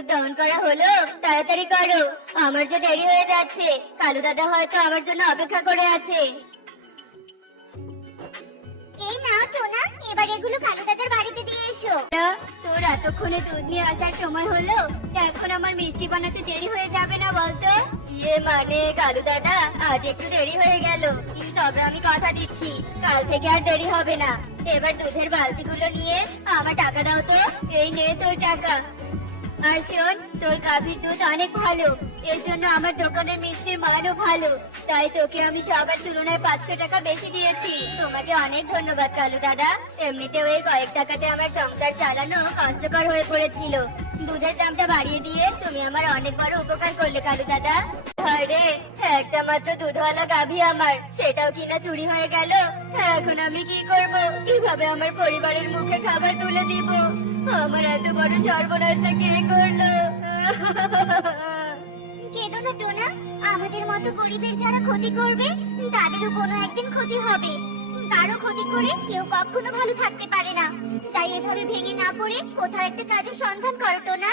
দুধ দহন করা হলো? তাড়াতাড়ি করো, আমার যে দেরি হয়ে যাচ্ছে। কালু দাদা হয়তো আমার জন্য অপেক্ষা করে আছে। এই নাও টোনা, এবার এগুলো কালু দাদার বাড়িতে দিয়ে এসো। তোর এতক্ষণে দুধ নিয়ে আসার সময় হলো, এখন আমার মিষ্টি বানাতে দেরি হয়ে যাবে না বলতো? ইয়ে মানে কালু দাদা, আজ একটু দেরি হয়ে গেল, তবে আমি কথা দিচ্ছি কাল থেকে আর দেরি হবে না। এবার দুধের বালতিগুলো নিয়ে আমার টাকা দাও তো। এই নে তোর টাকা। আর শোন, তোর গাভীর দুধ অনেক ভালো, এর জন্য আমার দোকানের মিষ্টির মানও ভালো, তাই তোকে আমি সবার তুলনায় 500 টাকা বেশি দিয়েছি। তোমাকে অনেক ধন্যবাদ কালু দাদা। এমনিতেও এই কয়েক টাকাতে আমার সংসার চালানো কষ্টকর হয়ে পড়েছিল, দুধের দামটা বাড়িয়ে দিয়ে তুমি আমার অনেক বড় উপকার করলে কালু দাদা। আরে একটা মাত্র দুধওয়ালা গাভী আমার, সেটাও কিনা চুরি হয়ে গেল। এখন আমি কি করব? কিভাবে আমার পরিবারের মুখে খাবার তুলে দিব? আমার এত বড় সর্বনাশটা কে করলো? কেঁদো না টোনা, আমাদের মতো গরিবের যারা ক্ষতি করবে তাদেরও কোনো একদিন ক্ষতি হবে। কারো ক্ষতি করে কেউ কখনো ভালো থাকতে পারে না, তাই এভাবে ভেঙে না পড়ে কোথাও একটা কাজের সন্ধান করো টোনা।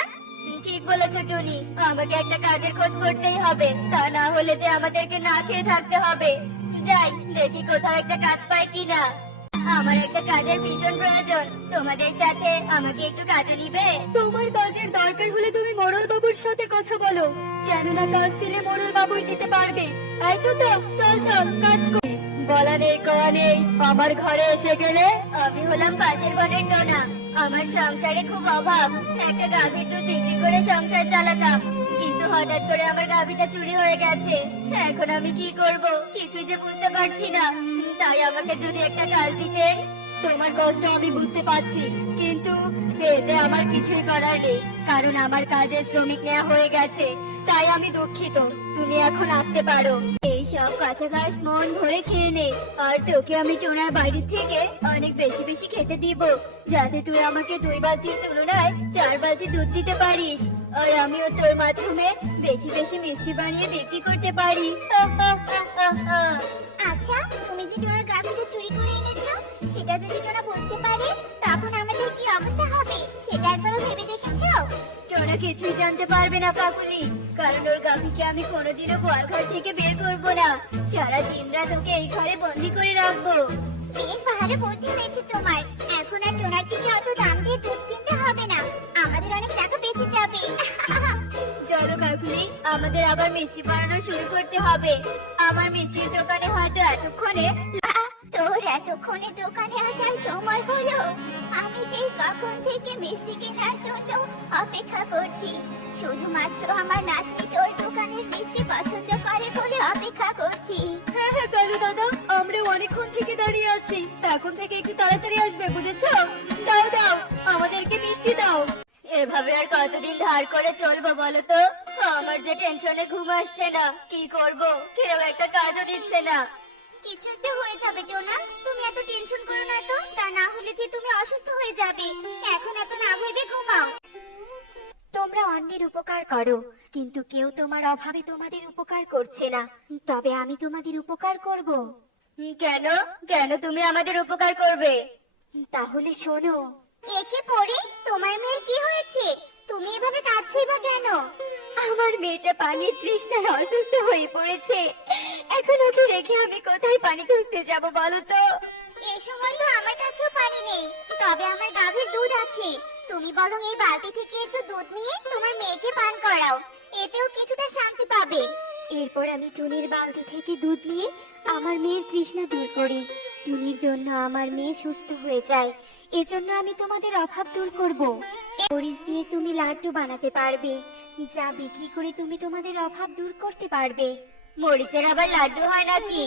ঠিক বলেছো টুনি, আমাকে একটা কাজের খোঁজ করতেই হবে, তা না হলে যে আমাদেরকে না খেয়ে থাকতে হবে। যাই দেখি কোথাও একটা কাজ পাই কিনা। আমার একটা কাজের ভীষণ প্রয়োজন, তোমাদের সাথে আমাকে একটু কাজে নিবে? তোমার কাজের দরকার হলে তুমি মোড়ল বাবুর সাথে কথা বলো, কেননা কাজ দিলে মোড়ল বাবুই দিতে পারবে। তাই তো, চল চল কাজ করি। বলা নেই কওয়া নেই, আমার ঘরে এসে গেলে। আমি হলাম পাশের বনের টোনা, আমার সংসারে খুব অভাব, একটা গাভীর দুধ বিক্রি করে সংসার চালাতাম, কিন্তু হঠাৎ করে আমার গাভীটা চুরি হয়ে গেছে। এখন আমি কি করব কিছুই যে বুঝতে পারছি না, তাই আমাকে যদি একটা কাজ দিতেন। তোমার কষ্ট আমি বুঝতে পারছি, কিন্তু এতে আমার কিছুই করার নেই, কারণ আমার কাজে শ্রমিক নেওয়া হয়ে গেছে, তাই আমি দুঃখিত। তুমি এখন আসতে পারো। এই সব কাঁচা ঘাস মন ভরে খেয়ে নে, আর তোকে আমি টোনার বাড়ি থেকে অনেক বেশি বেশি খেতে দিব, যাতে তুই আমাকে 2 বালতির তুলনায় 4 বালতি দুধ দিতে পারিস, আর আমিও তোর মাধ্যমে বেশি বেশি মিষ্টি বানিয়ে বিক্রি করতে পারি। আচ্ছা, তুমি যে টোনার গাভীটা চুরি করে এনেছো, সেটা যদি টোনা বুঝতে পারে তখন আমাদের কি অবস্থা হবে সেটা একবারও ভেবে দেখেছো? টোনা কিছুই জানতে পারবে না কাকুলি, কারণ ওর গাভীকে আমি কোনোদিনও গোয়ালঘর থেকে বের করব না, সারা দিন রাত ওকে এই ঘরে বন্দি করে রাখবো। বেশ ভালো বুদ্ধি হয়েছে তোমার, এখন আর টোনার থেকে অত দাম দিয়ে দুধ কিনতে হবে না, আমাদের অনেক টাকা বেঁচে যাবে। চলো কাকুলি, আমাদের আবার মিষ্টি বানানো শুরু করতে হবে। আমার মিষ্টির দোকানে হয়তো এতক্ষণে। তোর এতক্ষণে দোকানে আসার সময় হলো? আমি সেই কখন থেকে মিষ্টি কেনার জন্য অপেক্ষা করছি, শুধুমাত্র আমার নাতনি তোর দোকানের মিষ্টি পছন্দ করে বলে অপেক্ষা করছি। হ্যাঁ হ্যাঁ কালু দাদা, আমরা অনেকক্ষণ থেকে দাঁড়িয়ে আছি, এখন থেকে একটু তাড়াতাড়ি আসবে, বুঝেছো? দাও দাও, আমাদেরকে মিষ্টি দাও। এভাবে আর কতদিন ধার করে চলবো বলো তো? আমার যে টেনশনে ঘুম আসছে না, কি করব, কেউ একটা কাজও দিচ্ছে না। কিছু একটা হয়ে যাবে টোনা, তুমি এত টেনশন করো না তো, তা না হলে যে তুমি অসুস্থ হয়ে যাবে। এখন এত না ভেবে ঘুমাও। তোমরা অন্যের উপকার করো, কিন্তু কেউ তোমার অভাবে তোমাদের উপকার করছে না, তবে আমি তোমাদের উপকার করব। কেন কেন তুমি আমাদের উপকার করবে? তাহলে শোনো। একে পড়ে তোমার মেয়ের কি হয়েছে? তুমি এভাবে কাঁদছোই বা কেন? আমার মেয়েটা পানির তৃষ্ণায় অসুস্থ হয়ে পড়েছে, এখন ওকে রেখে আমি কোথায় পানি খুঁজতে যাব বলো তো? এই সময় তো আমার কাছেও পানি নেই, তবে আমার গাভীর দুধ আছে, তুমি বরং এই বালতি থেকে একটু দুধ নিয়ে তোমার মেয়েকে পান করাও, এতেও কিছুটা শান্তি পাবে। এরপর আমি টুনির বালতি থেকে দুধ নিয়ে আমার মেয়ের তৃষ্ণা দূর করি, টুনির জন্য আমার মেয়ে সুস্থ হয়ে যায়, এজন্য আমি তোমাদের অভাব দূর করব। মরিচ দিয়ে তুমি লাড্ডু বানাতে পারবে, যা বিক্রি করে তুমি তোমাদের অভাব দূর করতে পারবে। মরিচের আবার লাড্ডু হয় নাকি?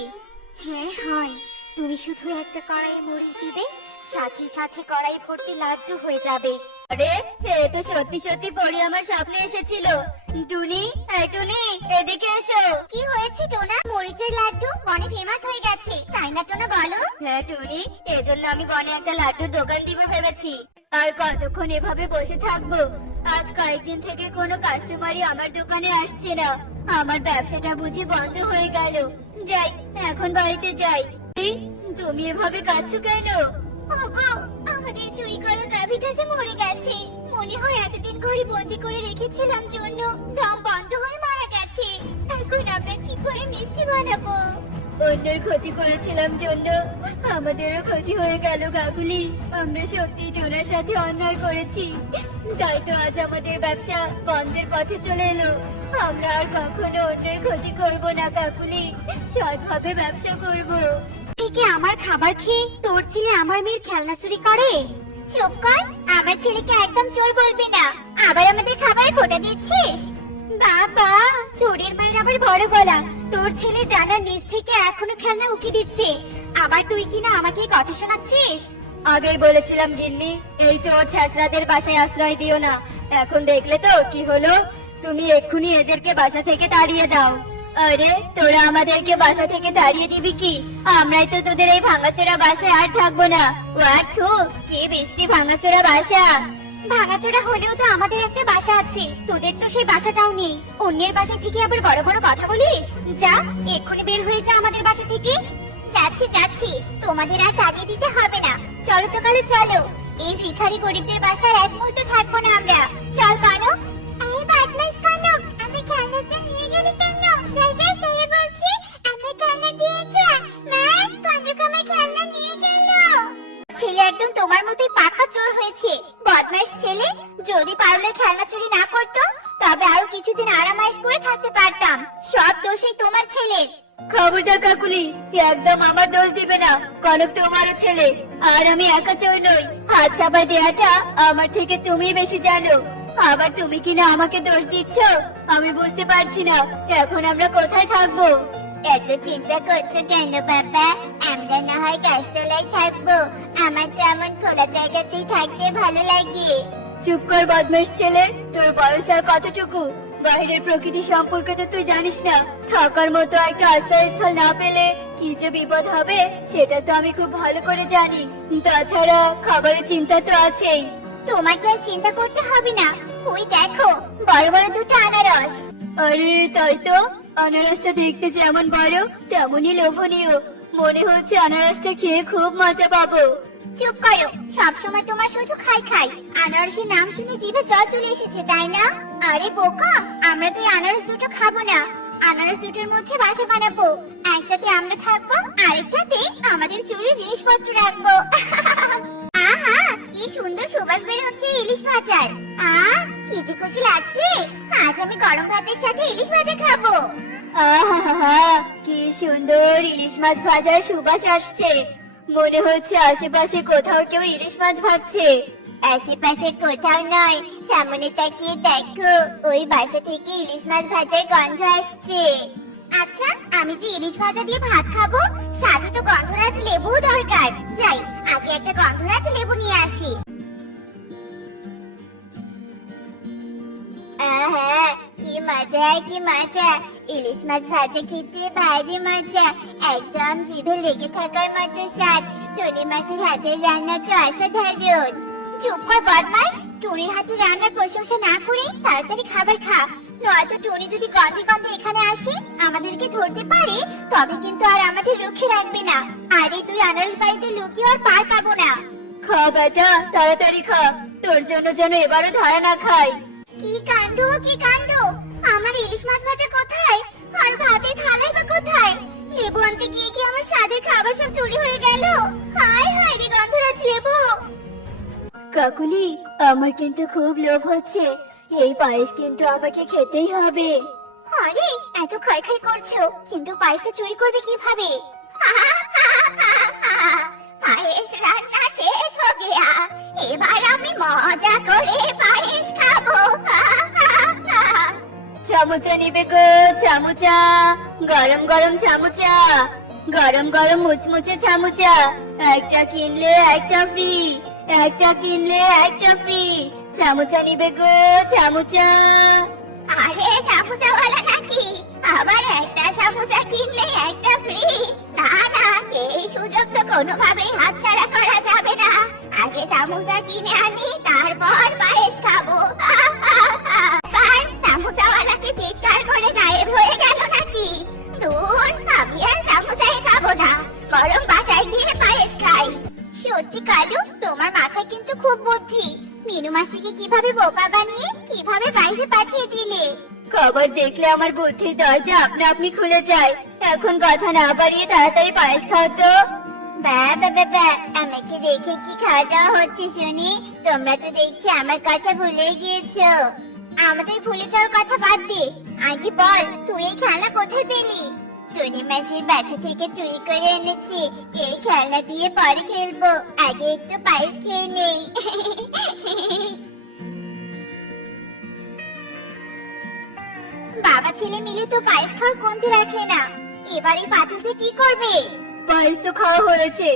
হ্যাঁ হয়, তুমি শুধু একটা কড়াইয়ে মরিচ দিবে, সাথে সাথে কড়াই ভর্তি লাড্ডু হয়ে যাবে। আরে এ তো সত্যি সত্যি পরি আমার সামনে এসেছিল। টুনি, এই টুনি, এদিকে এসো। কি হয়েছে টোনা? মরিচের লাড্ডু বনে ফেমাস হয়ে গেছে, তাই না টোনা বলো? হ্যাঁ টুনি, এজন্য আমি বনে একটা লাড্ডুর দোকান দিব ভেবেছি। আর কতক্ষণ এভাবে বসে থাকবো? আজ কয়েকদিন থেকে কোনো কাস্টমারই আমার দোকানে আসছে না, আমার ব্যবসাটা বুঝি বন্ধ হয়ে গেল। যাই, এখন বাড়িতে যাই। তুমি এভাবে কাঁদছো কেন? ওগো, আমাদের চুরি করা গাভীটা যে মরে গেছে, মনে হয় এতদিন ঘরে বন্দি করে রেখেছিলাম জন্য দম বন্ধ হয়ে মারা গেছে। এখন আমরা কি করে মিষ্টি বানাবো? অন্যের ক্ষতি করেছিলাম জন্য আমাদেরও ক্ষতি হয়ে গেল কাকুলি। আমরা সত্যি টোনার সাথে অন্যায় করেছি, তাই তো আজ আমাদের ব্যবসা বন্ধের পথে চলে এলো। আমরা আর কখনো অন্যের ক্ষতি করব না কাকুলি, সৎভাবে ব্যবসা করব। একে আমার খাবার খেয়ে তোর ছেলে আমার মেয়ের খেলনা চুরি করে? চুপ কর, আমার ছেলেকে একদম চোর বলবি না। আবার আমাদের খাবারে খোটা দিচ্ছিস? বাবা, চোরের মায়ের আবার বড় গলা। তোর ছেলে ডানার নিচ থেকে এখনো খেলনা উকি দিচ্ছে, আবার তুই কিনা আমাকে কথা শোনাচ্ছিস? আগেই বলেছিলাম গিন্নি, এই চোর ছাত্রাদের বাসায় আশ্রয় দিও না। এখন দেখলে তো কি হলো, তুমি এক্ষুনি এদেরকে বাসা থেকে তাড়িয়ে দাও। আরে তোরা আমাদেরকে বাসা থেকে তাড়িয়ে দিবি কি? আমরাই তো তোদের এই ভাঙাচোরা বাসায় আর থাকবো না। ওয়াট থু, কি বৃষ্টি ভাঙাচোরা বাসা! ভাঙাচোরা হলেও তো আমাদের একটা বাসা আছে, তোদের তো সেই বাসাটাও নেই। অন্যের বাসা থেকে আবার বড় বড় কথা বলিস? যা, এক্ষুনি বের হয়ে যা আমাদের বাসা থেকে। যাচ্ছি যাচ্ছি, তোমাদের আর তাড়িয়ে দিতে হবে না। চলো তো কালো চলো, এই ভিখারি গরিবদের বাসায় এক মুহূর্ত থাকবো না আমরা। চল কানো। এই বদমাইশ কানো, আমি খেলনাটা নিয়ে গেলি কেন? যাই যাই তুই বলছি, আমি খেলনা দিয়েছি। মা, কঞ্জুক আমার খেলনা নিয়ে গেল। ছেলে একদম তোমার মতোই পাকা চোর হয়েছে, বদমাইশ ছেলে। যদি পারলে খেলনা চুরি না করতো তবে আরো কিছুদিন আরামাইশ করে থাকতে পারতাম। সব দোষই তোমার ছেলের। খবরদার কাকুলি, একদম আমার দোষ দিবে না। কনক তোমারও ছেলে, আর আমি একা চোর নই। হাত চাপা দেওয়াটা আমার থেকে তুমি বেশি জানো। আবার তুমি কিনা আমাকে দোষ দিচ্ছ, আমি বুঝতে পারছি না এখন আমরা কোথায় থাকবো। এত চিন্তা করছো কেন বাবা? আমরা না হয় গাছতলায় থাকবো, আমার তো এমন খোলা জায়গাতেই থাকতে ভালো লাগে। চুপ কর বদমাইশ ছেলে, তোর বয়স আর কতটুকু? বাইরের প্রকৃতি সম্পর্কে তো তুই জানিস না। থাকার মতো একটা আশ্রয়স্থল না পেলে কি যে বিপদ হবে সেটা তো আমি খুব ভালো করে জানি। তাছাড়া খাবারের চিন্তা তো আছেই। তোমাকে আর চিন্তা করতে হবে না, ওই দেখো বড় বড় দুটো আনারস। আরে তাই তো, আনারসটা দেখতে যেমন বড় তেমনই লোভনীয়। মনে হচ্ছে আনারসটা খেয়ে খুব মজা পাবো। চুপ করো, সবসময় তোমার শুধু খাই খাই। আনারসের নাম শুনে জিভে জল চলে এসেছে তাই না? আরে বোকা, আমরা তো এই আনারস দুটো খাবো না। আনারস দুটোর মধ্যে বাসা বানাবো, একটাতে আমরা থাকবো, আরেকটাতে আমাদের চুরি জিনিসপত্র রাখবো। আহা, কি সুন্দর সুবাস বের হচ্ছে ইলিশ ভাজার। কি যে খুশি লাগছে, আজ আমি গরম ভাতের সাথে ইলিশ ভাজা খাবো। আহা, কি সুন্দর ইলিশ মাছ ভাজার সুবাস আসছে। মনে হচ্ছে আশেপাশে কোথাও কেউ ইলিশ মাছ ভাজছে। আশেপাশে কোথাও নয়, সামনে তাকিয়ে দেখো, ওই বাসা থেকে ইলিশ মাছ ভাজার গন্ধ আসছে। আচ্ছা, আমি যে ইলিশ ভাজা দিয়ে ভাত খাবো, সাথে তো গন্ধরাজ লেবু দরকার। যাই, আগে একটা গন্ধরাজ লেবু নিয়ে আসি। আহা, কি মজা কি মজা! ইলিশ মাছ ভাজা খেতে ভারী মজা, একদম জিভে লেগে থাকার মতো স্বাদ। টনি মাছের হাতের রান্না তো অসাধারণ। চুপ কর বদমাস, টনির হাতের রান্নার প্রশংসা না করে তাড়াতাড়ি খাবার খা, নয়তো টনি যদি গন্ধে গন্ধে এখানে আসে আমাদেরকে ধরতে পারে, তবে কিন্তু আর আমাদের রুখে রাখবে না। আর এই তুই আনারস বাড়িতে লুকিয়ে আর পার পাবো না। খা বেটা, তাড়াতাড়ি খা, তোর জন্য যেন এবারও ধরা না খাই। কি কাণ্ড কি কাণ্ড! আমার ইলিশ মাছ ভাজা কোথায়, আর ভাতের থালাই বা কোথায়? লেবু আনতে গিয়ে কি আমার স্বাদের খাবার সব চুরি হয়ে গেল? হায় হায় রে গন্ধরাজ লেবু! কাকুলি, আমার কিন্তু খুব লোভ হচ্ছে, এই পায়েস কিন্তু আমাকে খেতেই হবে। আরে এত খাই খাই করছো, কিন্তু পায়েসটা চুরি করবে কিভাবে? পায়েস রান্না শেষ হয়ে গিয়া, এবার আমি মজা করে পায়েস খাবো। চামচা নিবে গো, চামচা, গরম গরম চামচা, গরম গরম মুচমুচে চামচা। একটা কিনলে একটা ফ্রি, একটা কিনলে একটা ফ্রি। চামচা নিবে গো, চামচা। আরে সামোসাওয়ালা নাকি? আবার একটা সামোসা কিনলে একটা ফ্রি? না না, এই সুযোগ তো কোনোভাবেই হাতছাড়া করা যাবে না। আগে সামোসা কিনে আনি, তারপর পায়েস খাবো। সামোসাওয়ালাকে চিৎকার করে গায়েব হয়ে গেল নাকি? দূর, আমি আর সামোসাই খাবো না, বরং বাসায় গিয়ে পায়েস খাই। সত্যি কালু, তোমার মাথায় কিন্তু খুব বুদ্ধি। মিনু মাসিকে কিভাবে বাইরে পাঠিয়ে দিলে? খবর দেখলে আমার বুদ্ধির দরজা আপনা আপনি খুলে যায়। এখন কথা না বাড়িয়ে তাড়াতাড়ি পায়েস খাও তো। বাবা, আমাকে রেখে কি খাওয়া দাওয়া হচ্ছে শুনি? তোমরা তো দেখছি আমার কথা ভুলে গিয়েছো। আমাদের ভুলে যাওয়ার কথা বাদ দে, আগে বল তুই এই খেলনা কোথায় পেলি? টুনি মাসির বাসা থেকে চুরি করে এনেছি। এই খেলনা দিয়ে পরে খেলবো, আগে একটু পায়েস খেয়ে নেই। বাবা ছেলে মিলে তো পায়েস খাওয়ার কমতি রাখলে না, এবার এই পাতিলটা কি করবে? পায়েস তো খাওয়া হয়েছে,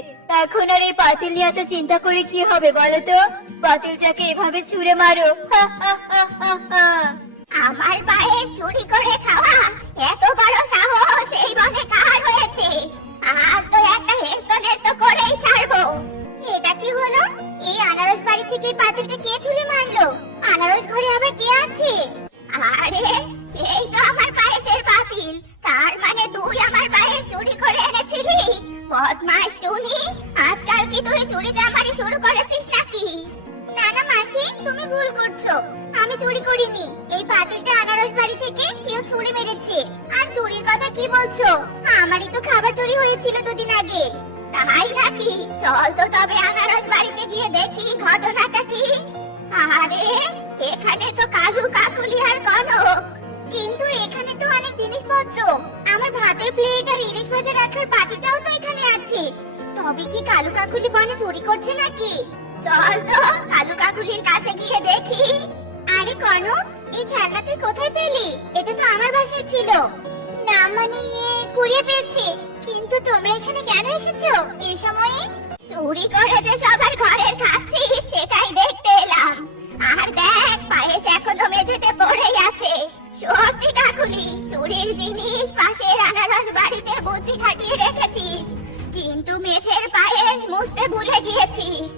এখন আর এই পাতিল নিয়ে এত চিন্তা করে কি হবে বলো তো? পাতিলটাকে এভাবে ছুঁড়ে মারো। হা, হা, হা, হা, হা। আমার পায়েস চুরি করে খাওয়া এত বড় সাহস এই বনে কার হয়েছে? আজ তো একটা হেস্ত করেই ছাড়বো। এটা কি হলো? এই আনারস বাড়ি থেকে এই পাতিলটা কে ছুঁড়ে মারলো? আনারস ঘরে আবার কে আছে? আরে এই তো আমার পায়েসের পাতিল। তার মানে তুই আমার পায়েস চুরি করে এনেছিলি? বদমাশ টুনি, আজকাল কি তুই চুরি চামারি শুরু করেছিস নাকি? না না মাসি, তুমি ভুল করছো। আমি চুরি করিনি। এই পাতিলটা আনারস বাড়ি থেকে কেউ চুরি মেরেছে। আর চুরির কথা কি বলছো? আমারই তো খাবার চুরি হয়েছিল দুদিন আগে। তাই নাকি? চল তো তবে আনারস বাড়িতে গিয়ে দেখি ঘটনাটা কি। আরে এখানে তো কালু কাকুলি আর কনক, কিন্তু এখানে তো অনেক জিনিসপত্র। আমার ভাতের প্লেট আর ইলিশ ভাজা রাখার বাটিটাও তো এখানে আছে। তবে কি কালু কাকুলি বনে চুরি করছে নাকি? চল তো কালু কাকুলির কাছে গিয়ে দেখি। আরে কনক, এই খেলনা তুই কোথায় পেলি? এটা তো আমার বাসায় ছিল। না মানে কুড়িয়ে পেয়েছি, কিন্তু তোমরা এখানে কেন এসেছো এই সময়ে? চুরি করে যে সবার ঘরের খাচ্ছিস সেটাই দেখতে এলাম। আর দেখ পায়েস এখনো মেঝেতে পড়েই আছে। সত্যি কাকুলি, চুরির জিনিস পাশের আনারস বাড়িতে বুদ্ধি খাটিয়ে রেখেছিস, কিন্তু মেঝের পায়েস মুছতে ভুলে গিয়েছিস।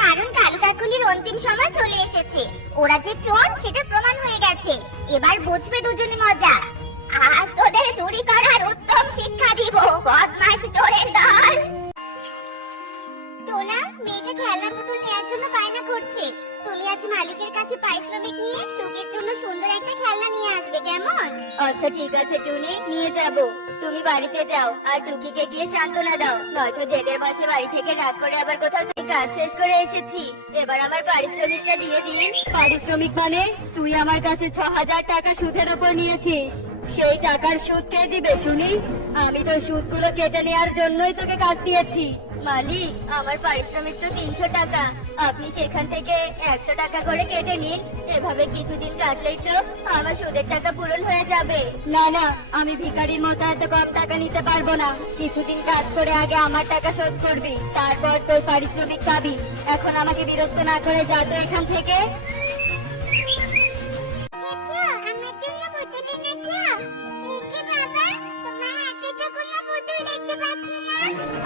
কারণ কালু কাকুলির অন্তিম সময় চলে এসেছে। ওরা যে চোর সেটা প্রমাণ হয়ে গেছে। এবার বুঝবে দুজনে মজা। আজ তোদের চুরি করার উত্তম শিক্ষা দিব, বদমাশ চোরের দল। টোনা, মেয়েটা খেলনার বোতল নেওয়ার জন্য বায়না করছে। তুমি আজ মালিকের কাছে পারিশ্রমিক নিয়ে টুকির জন্য সুন্দর একটা খেলনা নিয়ে আসবে, কেমন? আচ্ছা ঠিক আছে টুনি, নিয়ে যাব। তুমি বাড়িতে যাও আর টুকিকে গিয়ে সান্ত্বনা দাও, নয়তো জেদের বসে বাড়ি থেকে রাগ করে আবার কোথাও কাজ শেষ করে এসেছি। এবার আমার পারিশ্রমিকটা দিয়ে দিন। পারিশ্রমিক মানে? তুই আমার কাছে ৬,০০০ টাকা সুদের ওপর নিয়েছিস, সেই টাকার সুদ কে দিবে শুনি? আমি তো সুদগুলো কেটে নেওয়ার জন্যই তোকে কাজ দিয়েছি। মালিক, আমার পারিশ্রমিক তো ৩০০ টাকা, আপনি সেখান থেকে ১০০ টাকা করে কেটে নিন। এভাবে কিছুদিন কাটলেই তো আমার সুদের টাকা পূরণ হয়ে যাবে। না না, আমি ভিখারির মতো এত কম টাকা নিতে পারবো না। কিছুদিন কাজ করে আগে আমার টাকা শোধ করবি, তারপর তোর পারিশ্রমিক পাবি। এখন আমাকে বিরক্ত না করে যা তো এখান থেকে। আমার জন্য বোতল এনেছো? একে বাবা, তোমার হাতে তো কোনো বোতল দেখতে পাচ্ছি না।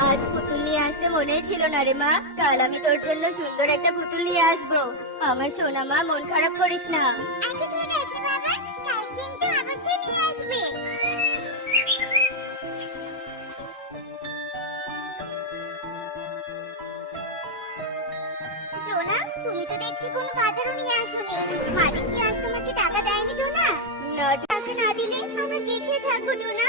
আজ পুতুল নিয়ে আসতে মনে ছিল না রে মা, কাল আমি তোর জন্য সুন্দর একটা পুতুল নিয়ে আসবো। আমার সোনা মা, মন খারাপ করিস না। আচ্ছা ঠিক আছে বাবা, কাল কিন্তু অবশ্যই নিয়ে আসবে। টোনা, তুমি তো দেখছি কোনো বাজারও নিয়ে আসোনি। মালিক কি আজ তোমাকে টাকা দেয়নি টোনা? না টাকা না দিলে আমরা কি খেয়ে থাকবো টোনা?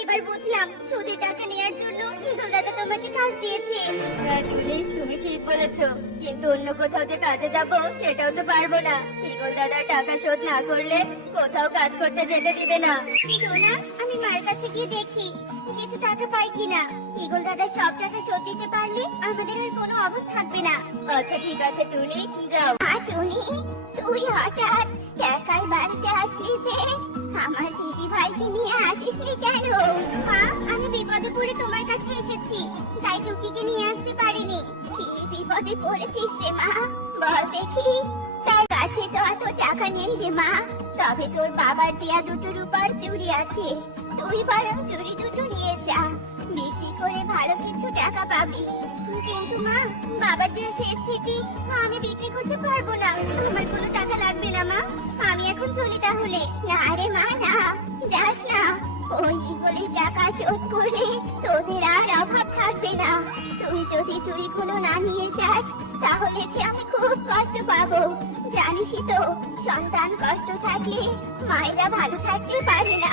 এবার বুঝলাম সুদের টাকা নেয়ার জন্য ইগল দাদা তোমাকে কাজ দিয়েছে। হ্যাঁ টুনি, তুমি ঠিক বলেছো, কিন্তু অন্য কোথাও যে কাজে যাব সেটাও তো পারবো না। ইগল দাদার টাকা শোধ না করলে কোথাও কাজ করতে যেতে দিবে না। টোনা, আমি মার কাছে গিয়ে দেখি কিছু টাকা পাই কিনা। ইগল দাদা সব টাকা শোধ দিতে পারলে আমাদের আর কোনো অভাব থাকবে না। আচ্ছা ঠিক আছে টুনি, যাও। টুনি, তুই হঠাৎ একাই বাড়িতে আসলি যে? আমার দিদি ভাইকে নিয়ে আসিসনি কেন? মা, আমি বিপদে পড়ে তোমার কাছে এসেছি, তাই টুকিকে নিয়ে আসতে পারিনি। কি বিপদে পড়েছিস রে মা, বল দেখি। তার কাছে তো এত টাকা নেই রে মা, তবে তোর বাবার দেয়া দুটো রূপার চুড়ি আছে। তুই বরং চুড়ি দুটো নিয়ে যা, বিক্রি করে ভালো কিছু টাকা পাবি। কিন্তু মা, বাবার দেয়া শেষ স্মৃতি আমি বিক্রি করতে পারবো না। আমার কোনো টাকা লাগবে না মা, আমি এখন চলি তাহলে। না রে মা, না, যাস না। ওই ইগলের টাকা শোধ করলে তোদের আর অভাব থাকবে না। তুই যদি চুড়িগুলো না নিয়ে যাস তাহলে যে আমি খুব কষ্ট পাবো। জানিসই তো, সন্তান কষ্ট থাকলে মায়েরা ভালো থাকতে পারে না।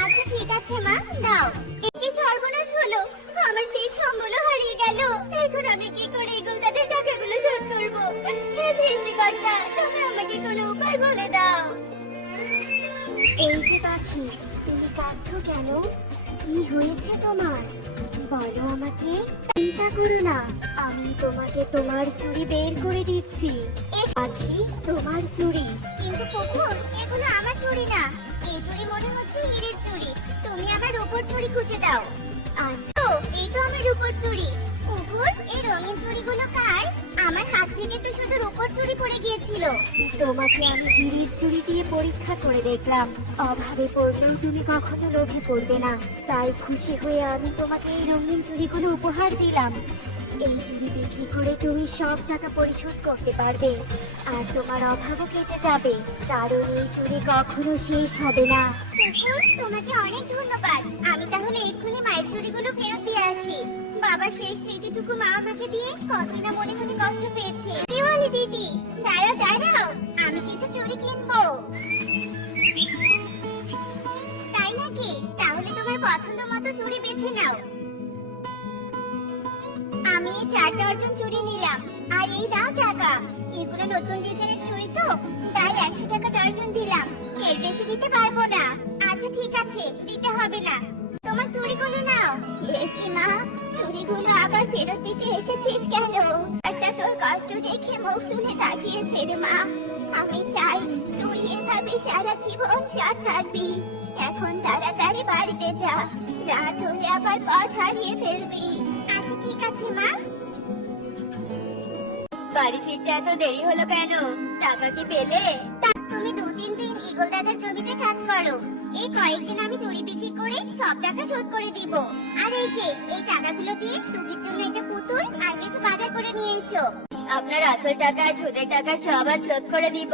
আচ্ছা ঠিক আছে মা, নাও। একে সর্বনাশ হলো, আমার সেই সম্বল হারিয়ে গেল। এখন আমি কি করে ইগলদাদের টাকাগুলো শোধ করবো? হে সৃষ্টিকর্তা, তুমি আমাকে কোনো উপায় বলে দাও। এই যে পাখি, তুমি কাঁদছো কেন? কি হয়েছে তোমার? বলো আমাকে। চিন্তা করো না, আমি তোমাকে তোমার চুড়ি বের করে দিচ্ছি। পাখি, তোমার চুড়ি। কিন্তু কুকুর, এগুলো আমার চুড়ি না। এই চুড়ি মনে হচ্ছে হীরের চুড়ি। তুমি আমার রূপোর চুড়ি খুঁজে দাও। আচ্ছা, এই তো আমার রূপোর চুড়ি। কুকুর, এই রঙিন চুড়িগুলো কার? আমার হাত থেকে তো শুধু রূপোর চুড়ি পড়ে গিয়েছিল। তোমাকে আমি হীরের চুড়ি দিয়ে পরীক্ষা করে দেখলাম, অভাবে পড়লেও তুমি কখনো লোভে পড়বে না। তাই খুশি হয়ে আমি তোমাকে এই রঙিন চুড়িগুলো উপহার দিলাম। এই চুড়ি বিক্রি করে তুমি সব টাকা পরিশোধ করতে পারবে, আর তোমার অভাবও কেটে যাবে, কারণ এই চুড়ি কখনো শেষ হবে না। কুকুর, তোমাকে অনেক ধন্যবাদ। আমি তাহলে এক্ষুনি মায়ের চুড়িগুলো ফেরত দিয়ে আসি। বাবার শেষ স্মৃতিটুকু মা আমাকে দিয়ে কতই না মনে মনে কষ্ট পেয়েছে। রিওয়ালি দিদি, দাঁড়াও দাঁড়াও, আমি কিছু চুড়ি কিনবো। তাই নাকি? তাহলে তোমার পছন্দ মতো চুড়ি বেছে নাও। আমি 4 ডজন চুড়ি নিলাম, আর এই নাও টাকা। এগুলো নতুন ডিজাইনের চুড়ি তো, তাই 100 টাকা ডজন দিলাম। এর বেশি দিতে পারবো না। আচ্ছা ঠিক আছে, দিতে হবে না। তোমার চুড়িগুলো নাও। এ কি মা, চুড়িগুলো আবার ফেরত দিতে এসেছিস কেন? একটা তোর কষ্ট দেখে মুখ তুলে তাকিয়েছে রে মা। আমি চাই তুই এভাবে সারা জীবন সৎ থাকবি। এখন তাড়াতাড়ি বাড়িতে যা, রাত হলে আবার পথ হারিয়ে ফেলবি। আচ্ছা ঠিক আছে মা। বাড়ি ফিরতে এত দেরি হলো কেন? টাকা কি পেলে? তুমি 2-3 দিন ঈগল দাদার জমিতে কাজ করো। এই কয়েকদিন আমি চুরি বিক্রি করে সব টাকা শোধ করে দিব। আর এই যে এই টাকাগুলো দিয়ে টুকির জন্য একটা পুতুল আর কিছু বাজার করে নিয়ে এসো। আপনার আসল টাকা আর সুদের টাকা সব আজ শোধ করে দিব।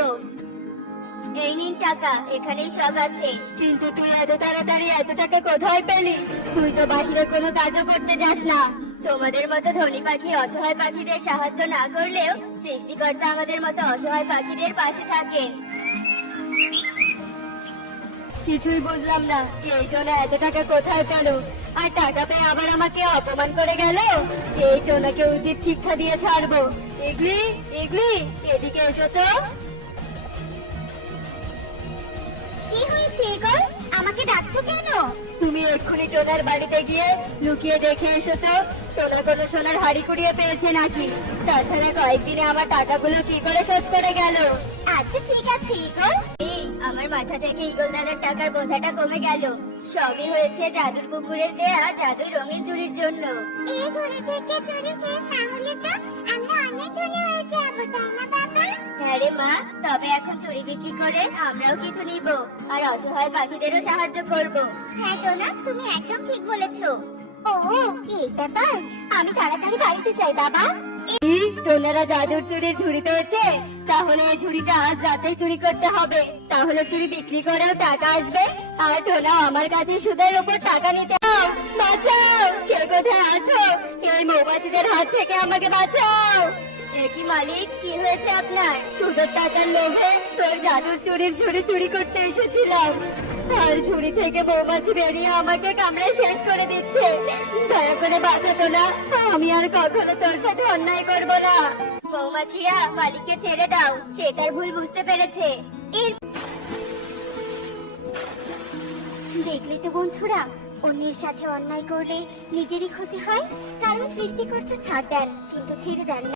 এই নিন টাকা, এখানেই সব আছে। কিন্তু তুই এত তাড়াতাড়ি এত টাকা কোথায় পেলি? তুই তো বাহিরে কোনো কাজও করতে যাস না। তোমাদের মতো ধনী পাখি অসহায় পাখিদের সাহায্য না করলেও সৃষ্টিকর্তা আমাদের মতো অসহায় পাখিদের পাশে থাকেন। কিছুই বুঝলাম না, এই টোনা এত টাকা কোথায় পেল? আর টাকা পেয়ে আবার আমাকে অপমান করে গেল। এই টোনাকে উচিত শিক্ষা দিয়ে ছাড়বো। ইগলি, ইগলি, এদিকে এসো তো। কি হয়েছে ঈগল? আমাকে ডাকছো কেন? তুমি এক্ষুনি টোনার বাড়িতে গিয়ে লুকিয়ে দেখে এসো তো, টোনা কোনো সোনার হাড়ি কুড়িয়ে পেয়েছে নাকি। তাছাড়া কয়েকদিনে আমার টাকাগুলো কি করে শোধ করে গেল। আচ্ছা ঠিক আছে ঈগল। এই, আমার মাথা থেকে ঈগল দাদার টাকার বোঝাটা কমে গেল। সবই হয়েছে জাদুর কুকুরের দেয়া জাদুই রঙিন চুড়ির জন্য। এই ঘরে থেকে চুরি শেষ না হলে তো আমরা অনেক ধনী হয়ে যাবো, তাই না বাবা? হ্যাঁ রে মা, তবে এখন চুড়ি বিক্রি করে আমরাও কিছু নিব, আর অসহায় পাখিদেরও সাহায্য করব। হ্যাঁ টোনা, তুমি একদম ঠিক বলেছো। ও, এই ব্যাপার। আমি তাড়াতাড়ি বাড়িতে চাই বাবা। এই, টোনারা জাদুর চুড়ির ঝুড়ি পেয়েছে। তাহলে এই ঝুড়িটা আজ রাতেই চুরি করতে হবে। তাহলে চুড়ি বিক্রি করেও টাকা আসবে, আর টোনা আমার কাছে সুদের উপর টাকা নিতে। বাঁচাও, কে কোথায় আছো? এই মৌমাছিদের হাত থেকে আমাকে বাঁচাও। কি মালিক, কি হয়েছে আপনার? সুদের টাকার লোভে তোর জাদুর চুরির ঝুড়ি চুরি করতে এসেছিলাম, আর ঝুড়ি থেকে মৌমাছি বেরিয়ে আমাকে কামড়ে শেষ করে দিচ্ছে। দয়া করে বাঁচাতো না, আমি আর কখনো তোর সাথে অন্যায় করব না। মৌমাছিরা, মালিককে ছেড়ে দাও, সে তার ভুল বুঝতে পেরেছে। দেখলে তো বন্ধুরা, অন্যের সাথে অন্যায় করলে নিজেরই ক্ষতি হয়, কারণ সৃষ্টিকর্তা ছাড় দেন কিন্তু ছেড়ে দেন না।